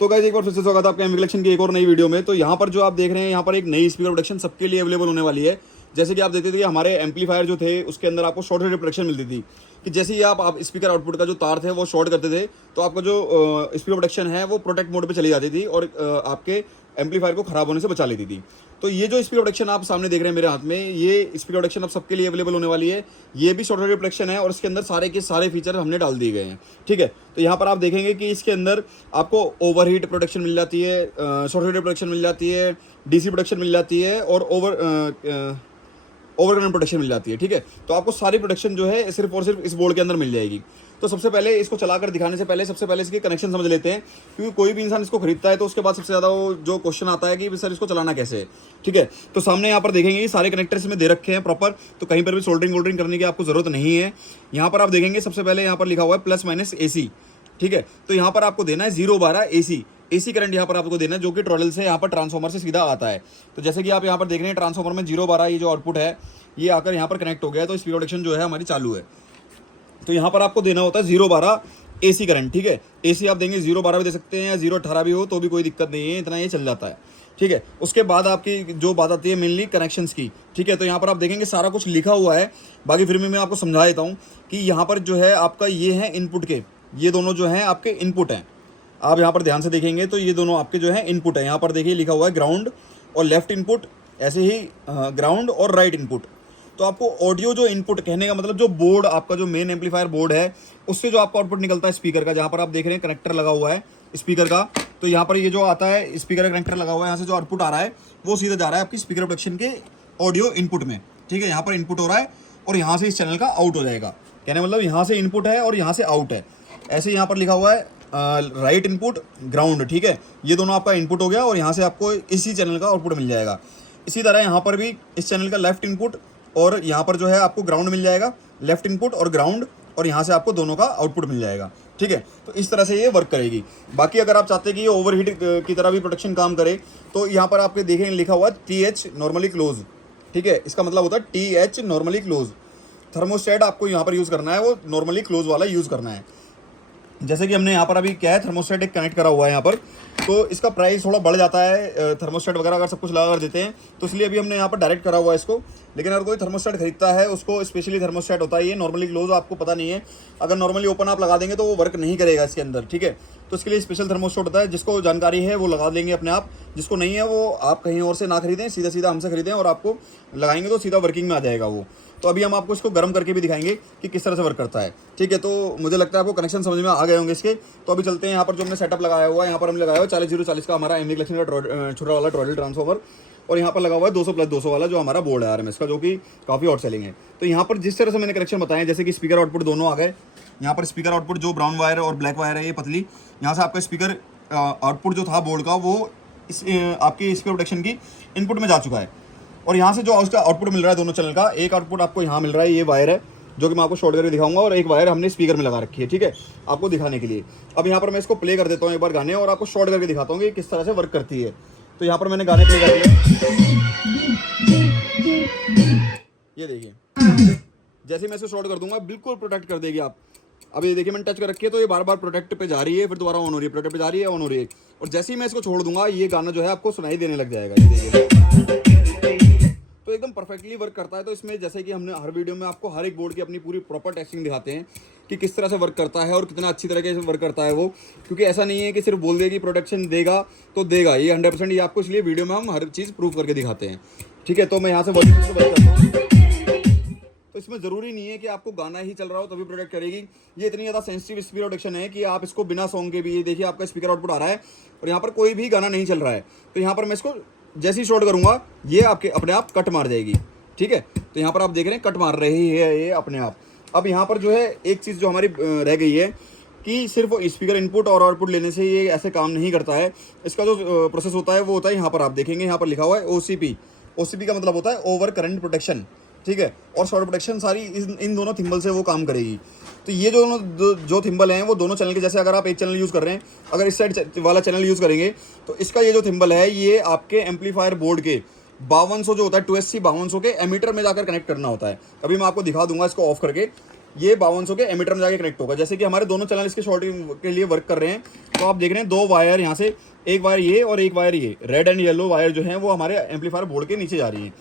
तो गाइस एक बार फिर से स्वागत है आपका एमवी कलेक्शन की एक और नई वीडियो में। तो यहाँ पर जो आप देख रहे हैं, यहाँ पर एक नई स्पीकर प्रोडक्शन सबके लिए अवेलेबल होने वाली है। जैसे कि आप देखते थे कि हमारे एम्पलीफायर जो थे उसके अंदर आपको शॉर्ट सर्किट प्रोटेक्शन मिलती थी कि जैसे ही आप स्पीकर आउटपुट का जो तार थे वो शॉर्ट करते थे तो आपका जो स्पीकर प्रोटेक्शन है वो प्रोटेक्ट मोड पे चली जाती थी और आपके एम्पलीफायर को खराब होने से बचा लेती थी। तो ये जो स्पीकर प्रोटेक्शन आप सामने देख रहे हैं मेरे हाथ में, ये स्पीकर प्रोटेक्शन अब सबके लिए अवेलेबल होने वाली है। ये भी शॉर्ट सर्किट प्रोटेक्शन है और इसके अंदर सारे के सारे फीचर हमने डाल दिए गए हैं। ठीक है, तो यहाँ पर आप देखेंगे कि इसके अंदर आपको ओवरहीट प्रोटेक्शन मिल जाती है, शॉर्ट सर्किट प्रोटेक्शन मिल जाती है, डीसी प्रोटेक्शन मिल जाती है और ओवरकरंट प्रोटेक्शन मिल जाती है। ठीक है, तो आपको सारी प्रोटेक्शन जो है सिर्फ और सिर्फ इस बोर्ड के अंदर मिल जाएगी। तो सबसे पहले इसको चलाकर दिखाने से पहले सबसे पहले इसके कनेक्शन समझ लेते हैं, क्योंकि कोई भी इंसान इसको खरीदता है तो उसके बाद सबसे ज़्यादा वो जो क्वेश्चन आता है कि सर इसको चलाना कैसे है। ठीक है, तो सामने यहाँ पर देखेंगे कि सारे कनेक्टर्स में दे रखे हैं प्रॉपर, तो कहीं पर भी सोल्डरिंग वोल्डरिंग करने की आपको ज़रूरत नहीं है। यहाँ पर आप देखेंगे सबसे पहले यहाँ पर लिखा हुआ है प्लस माइनस AC। ठीक है, तो यहाँ पर आपको देना है 012 AC करंट यहाँ पर आपको देना है, जो कि ट्रॉडल से यहाँ पर ट्रांसफार्मर से सीधा आता है। तो जैसे कि आप यहाँ पर देख रहे हैं ट्रांसफार्मर में 012 ये जो आउटपुट है ये आकर यहाँ पर कनेक्ट हो गया है, तो स्पीकर प्रोटेक्शन जो है हमारी चालू है। तो यहाँ पर आपको देना होता है 012 AC करंट। ठीक है, AC आप देंगे 012 भी दे सकते हैं या 018 भी हो तो भी कोई दिक्कत नहीं है, इतना ये चल जाता है। ठीक है, उसके बाद आपकी जो बात आती है मेनली कनेक्शंस की। ठीक है, तो यहाँ पर आप देखेंगे सारा कुछ लिखा हुआ है, बाकी फिर मैं आपको समझा देता हूँ कि यहाँ पर जो है आपका ये है इनपुट के, ये दोनों जो हैं आपके इनपुट हैं। आप यहाँ पर ध्यान से देखेंगे तो ये दोनों आपके जो है इनपुट है। यहाँ पर देखिए लिखा हुआ है ग्राउंड और लेफ्ट इनपुट, ऐसे ही ग्राउंड और राइट इनपुट। तो आपको ऑडियो जो इनपुट, कहने का मतलब जो बोर्ड आपका जो मेन एम्पलीफायर बोर्ड है उससे जो आपका आउटपुट निकलता है स्पीकर का, जहाँ पर आप देख रहे हैं कनेक्टर लगा हुआ है स्पीकर का, तो यहाँ पर ये जो आता है स्पीकर का कनेक्टर लगा हुआ है, यहाँ से जो आउटपुट आ रहा है वो सीधा जा रहा है आपकी स्पीकर प्रोडक्शन के ऑडियो इनपुट में। ठीक है, यहाँ पर इनपुट हो रहा है और यहाँ से इस चैनल का आउट हो जाएगा। कहने मतलब यहाँ से इनपुट है और यहाँ से आउट है। ऐसे यहाँ पर लिखा हुआ है राइट इनपुट ग्राउंड। ठीक है, ये दोनों आपका इनपुट हो गया और यहाँ से आपको इसी चैनल का आउटपुट मिल जाएगा। इसी तरह यहाँ पर भी इस चैनल का लेफ्ट इनपुट और यहाँ पर जो है आपको ग्राउंड मिल जाएगा, लेफ्ट इनपुट और ग्राउंड, और यहाँ से आपको दोनों का आउटपुट मिल जाएगा। ठीक है, तो इस तरह से ये वर्क करेगी। बाकी अगर आप चाहते हैं कि ये ओवरहीट की तरह भी प्रोटेक्शन काम करे तो यहाँ पर आपके देखेंगे लिखा हुआ है TH नॉर्मली क्लोज। ठीक है, इसका मतलब होता है TH नॉर्मली क्लोज। थर्मोस्टेट आपको यहाँ पर यूज़ करना है, वो नॉर्मली क्लोज वाला यूज़ करना है। जैसे कि हमने यहाँ पर अभी क्या है थर्मोस्टेट एक कनेक्ट करा हुआ है यहाँ पर, तो इसका प्राइस थोड़ा बढ़ जाता है थर्मोस्टेट वगैरह अगर सब कुछ लगा कर देते हैं, तो इसलिए अभी हमने यहाँ पर डायरेक्ट करा हुआ है इसको। लेकिन अगर कोई थर्मोस्टेट खरीदता है उसको स्पेशली थर्मोस्टेट होता है, ये नॉर्मली क्लोज आपको पता नहीं है, अगर नॉर्मली ओपन आप लगा देंगे तो वो वर्क नहीं करेगा इसके अंदर। ठीक है, तो इसके लिए स्पेशल थर्मोस्टेट होता है, जिसको जानकारी है वो लगा देंगे अपने आप, जिसको नहीं है वो आप कहीं और से ना खरीदें, सीधा सीधा हमसे खरीदें और आपको लगाएंगे तो सीधा वर्किंग में आ जाएगा वो। तो अभी हम आपको इसको गर्म करके भी दिखाएंगे कि किस तरह से वर्क करता है। ठीक है, तो मुझे लगता है आपको कनेक्शन समझ में आ गए होंगे इसके। तो अभी चलते हैं यहाँ पर जो हमने सेटअप लगाया हुआ है, यहाँ पर हमने लगाया हुआ 40-040 का हमारा एमवी कलेक्शन का छोटा वाला ट्रॉडल ट्रांसफार्मर, और यहाँ पर लगा हुआ है 200+200 वाला जो हमारा बोर्ड है RMS का, जो कि काफ़ी हॉट सेलिंग है। तो यहाँ पर जिस तरह से मैंने कनेक्शन बताया, जैसे कि स्पीकर आउटपुट दोनों आ गए, यहाँ पर स्पीकर आउटपुट जो ब्राउन वायर और ब्लैक वायर है ये पतली, यहाँ से आपका स्पीकर आउटपुट जो था बोर्ड का वो इस आपकी स्पीकर प्रोटेक्शन की इनपुट में जा चुका है। और यहाँ से जो उसका आउटपुट मिल रहा है दोनों चैनल का, एक आउटपुट आपको यहाँ मिल रहा है, ये वायर है जो कि मैं आपको शॉर्ट करके दिखाऊंगा, और एक वायर हमने स्पीकर में लगा रखी है। ठीक है, आपको दिखाने के लिए। अब यहाँ पर मैं इसको प्ले कर देता हूँ एक बार गाने, और आपको शॉर्ट करके दिखाता हूँ कि किस तरह से वर्क करती है। तो यहाँ पर मैंने गाने प्ले कर दिए, ये देखिए, जैसे मैं इसे शॉर्ट कर दूंगा बिल्कुल प्रोटेक्ट कर देगी आप। अब ये देखिए मैंने टच कर रखी है तो ये बार बार प्रोटेक्ट पे जा रही है, फिर दोबारा ऑन हो रही है, प्रोटेक्ट पे जा रही है, ऑन हो रही है, और जैसे ही मैं इसको छोड़ दूंगा ये गाना जो है आपको सुनाई देने लग जाएगा। ये देखिए, तो एकदम परफेक्टली वर्क करता है। तो इसमें जैसे कि हमने हर वीडियो में आपको हर एक बोर्ड की अपनी पूरी प्रॉपर टेस्टिंग दिखाते हैं कि किस तरह से वर्क करता है और कितना अच्छी तरीके से वर्क करता है वो, क्योंकि ऐसा नहीं है कि सिर्फ बोल देगी प्रोटेक्शन देगा तो देगा, ये 100% ये आपको, इसलिए वीडियो में हम हर चीज़ प्रूव करके दिखाते हैं। ठीक है, तो मैं यहाँ से वर्क करता हूँ। तो इसमें ज़रूरी नहीं है कि आपको गाना ही चल रहा हो तभी प्रोटेक्ट करेगी। ये इतनी ज़्यादा सेंसिटिव स्पीकर प्रोटेक्शन है कि आप इसको बिना सॉन्ग के भी, ये देखिए आपका स्पीकर आउटपुट आ रहा है और यहाँ पर कोई भी गाना नहीं चल रहा है, तो यहाँ पर मैं इसको जैसे ही शॉर्ट करूँगा ये आपके अपने आप कट मार जाएगी। ठीक है, तो यहाँ पर आप देख रहे हैं कट मार रही है ये अपने आप। अब यहाँ पर जो है एक चीज़ जो हमारी रह गई है कि सिर्फ स्पीकर इनपुट और आउटपुट लेने से ये ऐसे काम नहीं करता है। इसका जो प्रोसेस होता है वो होता है, यहाँ पर आप देखेंगे यहाँ पर लिखा हुआ है OCP का मतलब होता है ओवर करंट प्रोटेक्शन। ठीक है, और शॉर्ट प्रोटेक्शन सारी इन दोनों थिम्बल से वो काम करेगी। तो ये जो थिम्बल हैं वो दोनों चैनल के, जैसे अगर आप एक चैनल यूज़ कर रहे हैं, अगर इस साइड वाला चैनल यूज़ करेंगे तो इसका ये जो थिम्बल है ये आपके एम्पलीफायर बोर्ड के 5200 जो होता है 2SC 5200 के एमीटर में जाकर कनेक्ट करना होता है। अभी मैं आपको दिखा दूंगा इसको ऑफ करके। ये 5200 के एमीटर में जाके कनेक्ट होगा। जैसे कि हमारे दोनों चैनल इसके शॉर्टिंग के लिए वर्क कर रहे हैं, तो आप देख रहे हैं 2 वायर यहाँ से, एक वायर ये और एक वायर ये, रेड एंड येलो वायर जो है वो हमारे एम्पलीफायर बोर्ड के नीचे जा रही है।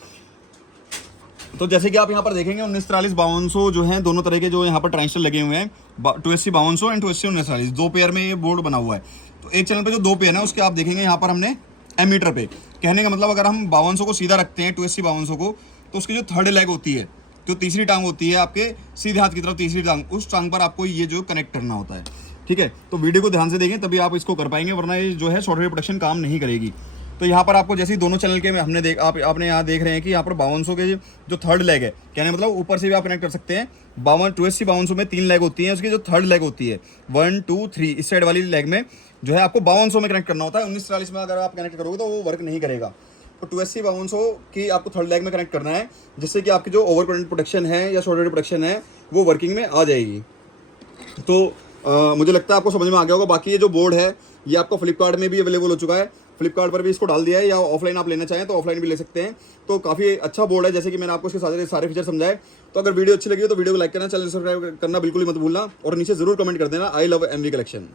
तो जैसे कि आप यहाँ पर देखेंगे 1943 5200 जो है दोनों तरह के जो यहाँ पर ट्रांजिस्टर लगे हुए हैं, 280 5200 एंड 280 1943, 2 पेयर में ये बोर्ड बना हुआ है। तो एक चैनल पे जो 2 पेयर है उसके आप देखेंगे यहाँ पर हमने एमीटर पे, कहने का मतलब अगर हम 5200 को सीधा रखते हैं 280 5200 को, तो उसकी जो थर्ड लेग होती है, जो तीसरी टांग होती है आपके सीधे हाथ की तरफ तीसरी टांग, उस टांग पर आपको ये जो कनेक्ट करना होता है। ठीक है, तो वीडियो को ध्यान से देखें तभी आप इसको कर पाएंगे, वरना ये जो है सॉफ्टवेयर प्रोटेक्शन काम नहीं करेगी। तो यहाँ पर आपको जैसे ही दोनों चैनल के हमने आपने यहाँ देख रहे हैं कि यहाँ पर 5200 के जो थर्ड लेग है, कहने मतलब ऊपर से भी आप कनेक्ट कर सकते हैं। 280 5200 में 3 लेग होती हैं, उसकी जो थर्ड लेग होती है 1 2 3, इस साइड वाली लेग में जो है आपको 5200 में कनेक्ट करना होता है। 1943 में अगर आप कनेक्ट करोगे तो वो वर्क नहीं करेगा। तो 280 5200 की आपको थर्ड लेग में कनेक्ट करना है, जिससे कि आपकी जो ओवर करंट प्रोटेक्शन है या शॉर्ट प्रोटेक्शन है वो वर्किंग में आ जाएगी। तो मुझे लगता है आपको समझ में आ गया होगा। बाकी ये जो बोर्ड है ये आपको फ्लिपकार्ट में भी अवेलेबल हो चुका है, फ्लिपकार्ट पर भी इसको डाल दिया है, या ऑफलाइन आप लेना चाहें तो ऑफलाइन भी ले सकते हैं। तो काफ़ी अच्छा बोर्ड है, जैसे कि मैंने आपको इसके सारे फीचर समझाए। तो अगर वीडियो अच्छी लगी हो तो वीडियो को लाइक करना, चैनल सब्सक्राइब करना बिल्कुल ही मत भूलना, और नीचे जरूर कमेंट कर देना आई लव एमवी कलेक्शन।